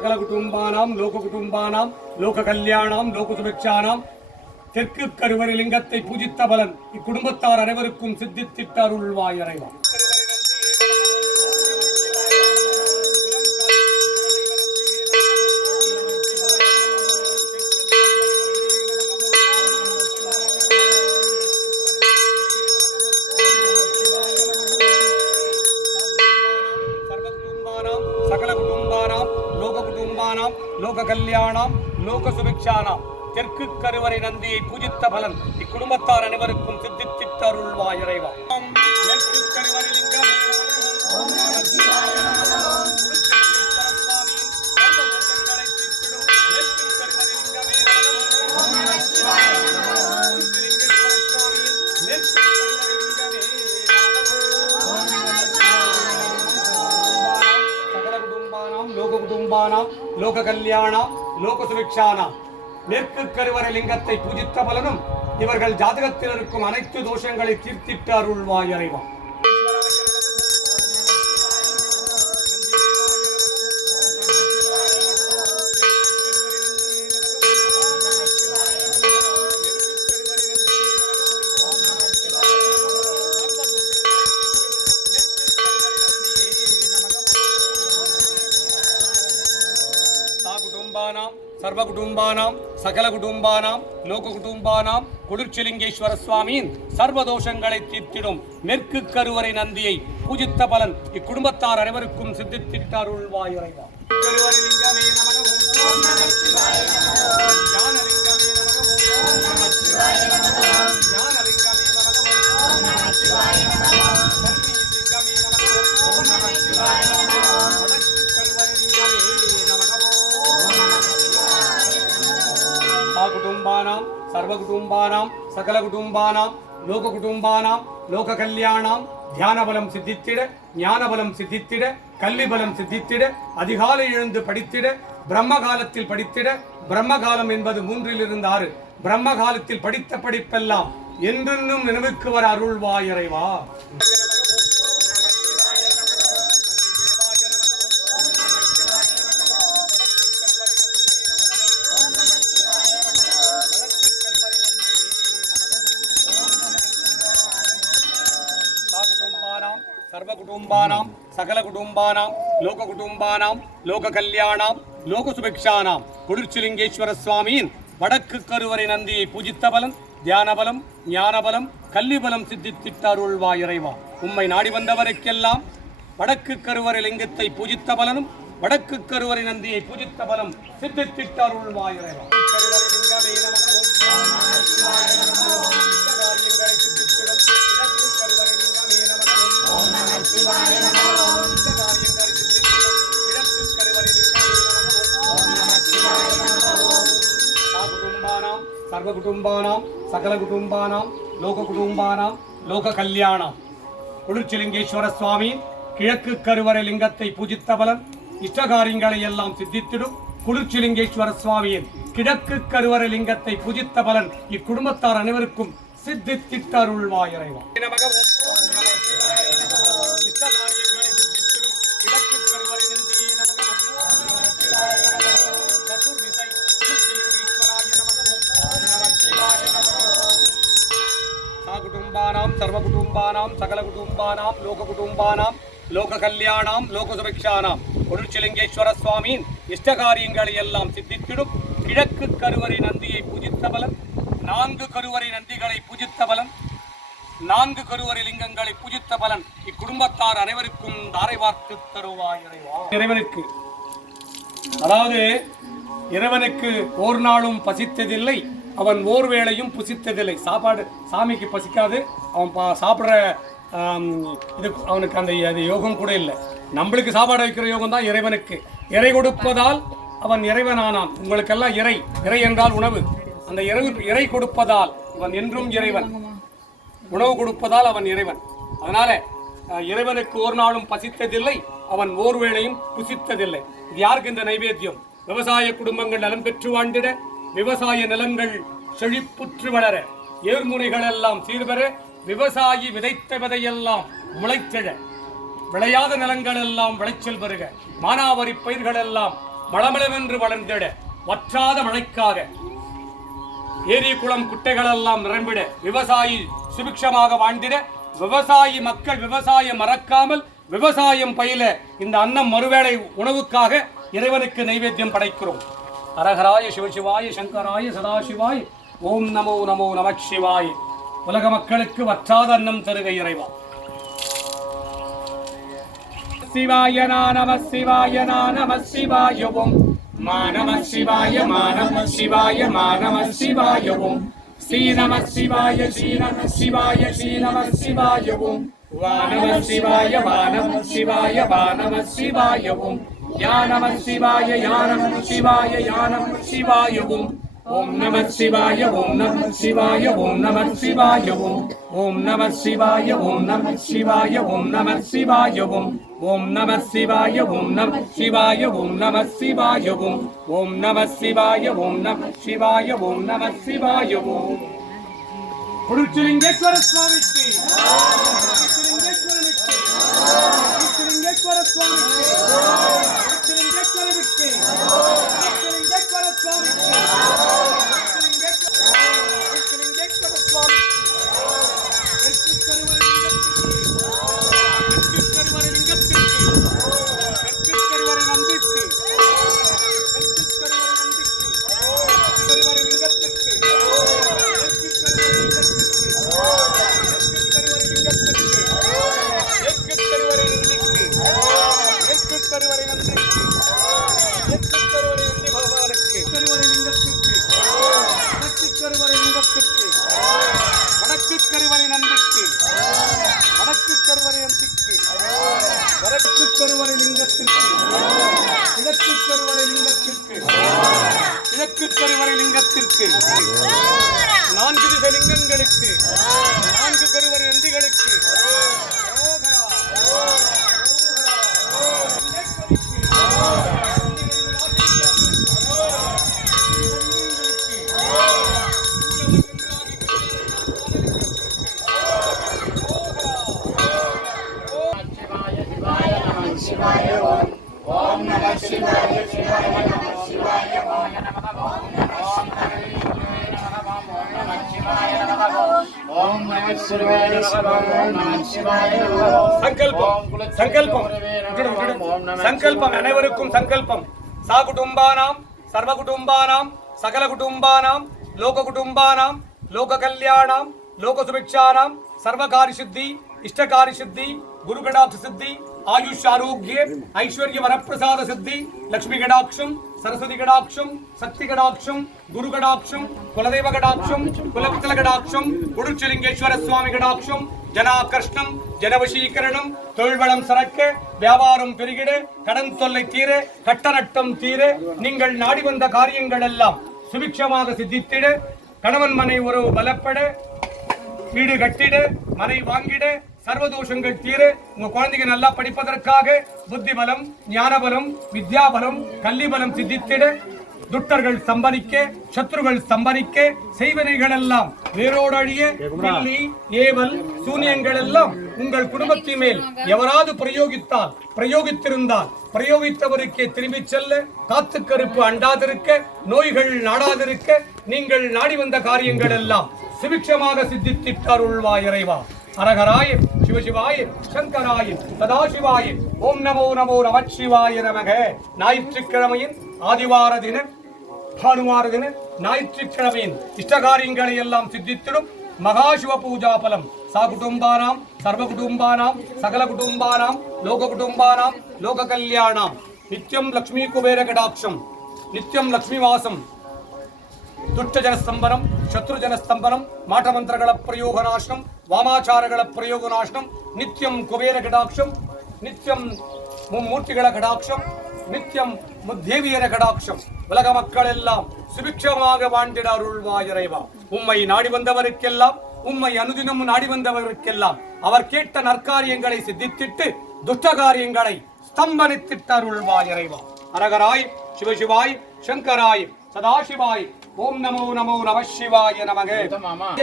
சகல குடும்பானாம் லோக குடும்பானாம் லோக கல்யாணாம் லோக சுபிக்ஷானாம் தெற்கு கருவறை லிங்கத்தை பூஜித்த பலன் இக்குடும்பத்தார் அனைவருக்கும் சித்தித்திட்ட அருள்வாய் இறைவா. சகல குடும்பானாம் லோக குடும்பானாம் லோக கல்யாணாம் லோக சுபிக்ஷானாம் தெற்கு கருவறை நந்தியை பூஜித்த பலன் இக்குடும்பத்தார் அனைவருக்கும் சித்தித்திட்ட அருள்வாய் இறைவா. லோக குடும்பானாம் லோக கல்யாணாம் லோக சுபிக்ஷானாம் மேற்கு கருவறை லிங்கத்தை பூஜித்த பலனும் இவர்கள் ஜாதகத்தில் இருக்கும் அனைத்து தோஷங்களை தீர்த்திட்டு அருள்வாய் இறைவா. சர்வ குடும்பானாம் சகல குடும்பானாம் லோக குடும்பானாம் கொடுர்ச்சிலிங்கேஸ்வர சுவாமியின் சர்வதோஷங்களை தீர்த்திடும் மேற்கு கருவறை நந்தியை பூஜித்த பலன் இக்குடும்பத்தார் அனைவருக்கும் சித்தித்திட்ட அருள்வாய் இறைவா. குடும்பானாம் சர்வ குடும்பானாம் சகல குடும்பானாம் லோக குடும்பானாம் லோக கல்யாணாம் தியான பலம் சித்தித்திட ஞான பலம் சித்தித்திட கல்வி பலம் சித்தித்திட அதிகாலை எழுந்து படித்திட பிரம்ம காலத்தில் படித்திட பிரம்ம காலம் என்பது 3 6 பிரம்ம காலத்தில் படித்த படிப்பெல்லாம் என்றென்றும் நினைவுக்கு வர அருள்வாய் இறைவா. சர்வ குடும்பானாம் சகல குடும்பானாம் லோக குடும்பானாம் லோக கல்யாணாம் லோக சுபிக்ஷானாம் கொடுர்ச்சிலிங்கேஸ்வர சுவாமியின் வடக்கு கருவறை நந்தியை பூஜித்த பலன் தியான பலம் ஞான பலம் கல்வி பலம் சித்தித்திட்ட அருள்வாய் இறைவா. உம்மை நாடி வந்தவருக்கெல்லாம் வடக்கு கருவறை லிங்கத்தை பூஜித்த பலனும் வடக்கு கருவறை நந்தியை பூஜித்த பலம் சித்தித்திட்ட அருள்வாய் இறைவா. சர்வ குடும்பானாம் சகல குடும்பானாம் லோக குடும்பானாம் லோக கல்யாணாம் கொடுர்ச்சிலிங்கேஸ்வர சுவாமி கிழக்கு கருவறை லிங்கத்தை பூஜித்த பலன் இஷ்டகாரியங்களை எல்லாம் சித்தித்திடும். கொடுர்ச்சிலிங்கேஸ்வர சுவாமியின் கிழக்கு கருவறை லிங்கத்தை பூஜித்த பலன் இக்குடும்பத்தார் அனைவருக்கும் சித்தித்திட்ட அருள்வாய் இறைவா. குடும்பானாம் சர்வ குடும்பானாம் சகல குடும்பானாம் லோக குடும்பானாம் லோக கல்யாணாம் லோக சுபிக்ஷானாம் கொடுர்ச்சிலிங்கேஸ்வர சுவாமியின் இஷ்டகாரியங்களை எல்லாம் சித்தித்திடும். கிழக்கு கருவறை நந்தியை பூஜித்த பலன் 4 கருவறை நந்திகளை பூஜித்த பலன் 4 கருவறை லிங்கங்களை பூஜித்த பலன் இக்குடும்பத்தார் அனைவருக்கும் தாரை வார்த்து தருவாய் இறைவா. இறைவனுக்கு அதாவது இறைவனுக்கு ஒரு நாளும் பசித்ததில்லை, அவன் ஓர் வேளையும் புசித்ததில்லை. சாப்பாடு சாமிக்கு பசிக்காது, அவன் சாப்பிட்ற இது அவனுக்கு அந்த யோகம் கூட இல்லை. நம்மளுக்கு சாப்பாடு வைக்கிற யோகம் தான் இறைவனுக்கு. இறை கொடுப்பதால் அவன் இறைவனானான். உங்களுக்கெல்லாம் இறை இறை என்றால் உணவு. அந்த இறை கொடுப்பதால் அவன் என்றும் இறைவன், உணவு கொடுப்பதால் அவன் இறைவன். அதனால இறைவனுக்கு ஒரு நாளும் பசித்ததில்லை, அவன் ஓர் வேளையும் புசித்ததில்லை. இது யாருக்கு இந்த நைவேத்தியம்? விவசாய குடும்பங்கள் நலம் பெற்று வாழ்ந்திட, விவசாய நிலங்கள் செழிப்புற்று வளர, ஏர்முனைகள் எல்லாம் சீர்பெற, விவசாயி விதைத்த விதையெல்லாம் முளைத்தெழ, விளையாத நிலங்கள் எல்லாம் விளைச்சல் பெறுக, மானாவரி பயிர்கள் எல்லாம் மளமளவென்று வளர்ந்திட வற்றாத மழைக்காக ஏரி குளம் குட்டைகளெல்லாம் நிரம்பிட விவசாயி சுபிக்ஷமாக வாழ்ந்திட விவசாயி மக்கள் விவசாயம் மறக்காமல் விவசாயம் பயில இந்த அன்னம் மறுவேளை உணவுக்காக இறைவனுக்கு நைவேத்தியம் படைக்கிறோம். அரகராய சிவசிவாய சங்கராய சதாசிவாய் ஓம் நமோ நமோ நமசிவாய். உலக மக்களுக்கு வற்றாத அன்னம் தருக இறைவா. சிவாய நம சிவாய நம சிவாய ஓம் நம சிவாய நம சிவாய நம சிவாய ஓம் ஸ்ரீ நம சிவாய ஸ்ரீ நம சிவாய ஸ்ரீ நம சிவாய ஓம் நம சிவாய நம சிவாய நம சிவாய ஓம் யா நம சிவாய நம சிவாய நம சிவாய ஓம் ஓம் நம சிவாய நம சிவாய நம சிவாய ஓம் ஓம் நம சிவாய நம சிவாய நம சிவாய ஓம் ஓம் நம சிவாய நம சிவாய நம சிவாய ஓம் ஓம் நம சிவாய நம சிவாய நம சிவாய ஓம். உடுச்சிலிங்கேஸ்வர சுவாமிக்கு உடுச்சிலிங்கேஸ்வர சுவாமிக்கு உடுச்சிலிங்கேஸ்வரருக்கு உடுச்சிலிங்கேஸ்வர சுவாமிக்கு உடுச்சிலிங்கேஸ்வர சுவாமி நான்கு திசை லிங்கங்களுக்கு நான்கு பெருவரை நந்திகளுக்கு ஓம் நம சிவாய சிவாய நம சிவாய ஓம் சங்கல்பம் அனைவருக்கும் சங்கல்பம். சா குடும்பானாம் சர்வ குடும்பானாம் சகல குடும்பானாம் லோக குடும்பானாம் லோக கல்யாணாம் லோக சுபிக்ஷானாம் சர்வகாரி சித்தி இஷ்டகாரி சித்தி குரு கடாட்ச சித்தி ஆயுஷ் ஆரோக்கிய ஐஸ்வர்ய வரப்பிரசாத சித்தி லக்ஷ்மி கடாட்சம் சரஸ்வதி கடாட்சம் சக்தி கடாட்சம் குரு கடாட்சம் குலதெய்வ கடாட்சம் குலவித்தல கடாட்சம் உடுச்சிலிங்கேஸ்வர சுவாமி கடாட்சம் ஜனாகர்ஷ்ணம் ஜனவசீகரணம் தொழில்வளம் சரக்க வியாபாரம் பெருகிட கடன் தொல்லை தீர கட்ட நட்டம் தீர நீங்கள் நாடி வந்த காரியங்கள் எல்லாம் சுபிக்ஷமாக சித்தித்திட கணவன் மனை உறவு பலப்பட வீடு கட்டிட மனை வாங்கிட சர்வதோஷங்கள் தீர உங்க குழந்தைங்க நல்லா படிப்பதற்காக புத்தி பலம் ஞான பலம் வித்யா பலம் கல்வி பலம் சித்தித்திட துட்டர்கள் சம்பரிக்க சத்ருகள் சம்பரிக்க செய்வனைகள் எல்லாம் வேரோடு அழிய பில்லி ஏவல் சூனியங்கள் எல்லாம் உங்கள் குடும்பத்தின் மேல் எவராது பிரயோகித்திருந்தால் பிரயோகித்தவருக்கே திரும்பிச் செல்ல காத்து கருப்பு அண்டாதிருக்க நோய்கள் நாடாதிருக்க நீங்கள் நாடி வந்த காரியங்கள் எல்லாம் சுபிக்ஷமாக சித்தித்திட்டார் உள்வாய் இறைவா. அரகராய சிவசிவாய சங்கராய சதாசிவாய ஓம் நமோ நமோ நமசிவாய நமக. ஞாயிற்றுக்கிழமையின் ஆதிவார தின பானுவார தின ஞாயிற்றுக்கிழமையின் இஷ்டகாரியங்களை எல்லாம் சித்தித்திடும் மகாசிவ பூஜா பலம். சா குடும்பானாம் சர்வ குடும்பானாம் சகல குடும்பானாம் லோக குடும்பானாம் லோக கல்யாணாம் நித்யம் லக்ஷ்மி குபேர கடாட்சம் நித்யம் லக்ஷ்மி வாசம் ದುಷ್ಟಜನಸ್ತಂಭನಂ ಶತ್ರುಜನಸ್ತಂಭನಂ ಮಾಟಮಂತ್ರಗಳ ಪ್ರಯೋಗನಾಶನಂ ವಾಮಾಚಾರಗಳ ಪ್ರಯೋಗನಾಶನಂ ನಿತ್ಯಂ ಕುಬೇರ ಕಟಾಕ್ಷಂ ನಿತ್ಯಂ ಮುಮ್ಮೂರ್ತಿಗಳ ಕಟಾಕ್ಷಂ நித்தியம் தேவியர கடாட்சம். உலக மக்கள் எல்லாம் சுபிக்ஷமாக வாழ்ந்திட அருள்வாய் இறைவா. உம்மை நாடி வந்தவருக்கெல்லாம் உம்மை அனுதினம் நாடி வந்தவருக்கெல்லாம் அவர் கேட்ட நற்காரியங்களை சித்தித்திட்டு துஷ்ட காரியங்களை ஸ்தம்பனித்திட்டு அருள்வாய் இறைவா. அரகராய் சிவசிவாய் சங்கராய் சதாசிவாய் ஓம் நமோ நமோ நம சிவாய நமக.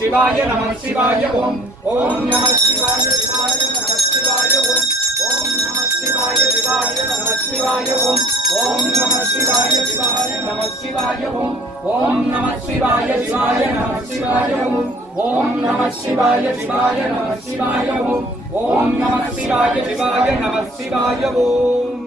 சிவாய நம சிவாய ஓம் ஓம் நம சிவாய சிவாய நம சிவாய ஓம் ஓம் நம சிவாய சிவாய நம சிவாய ஓம் ஓம் நம சிவாய சிவாய ஓம் ஓம் நம சிவாய சிவாய நம சிவாய ஓம் ஓம் நம சிவாய சிவாய நம சிவாய ஓம் ஓம் நம சிவாய சிவாய நம சிவாய ஓம்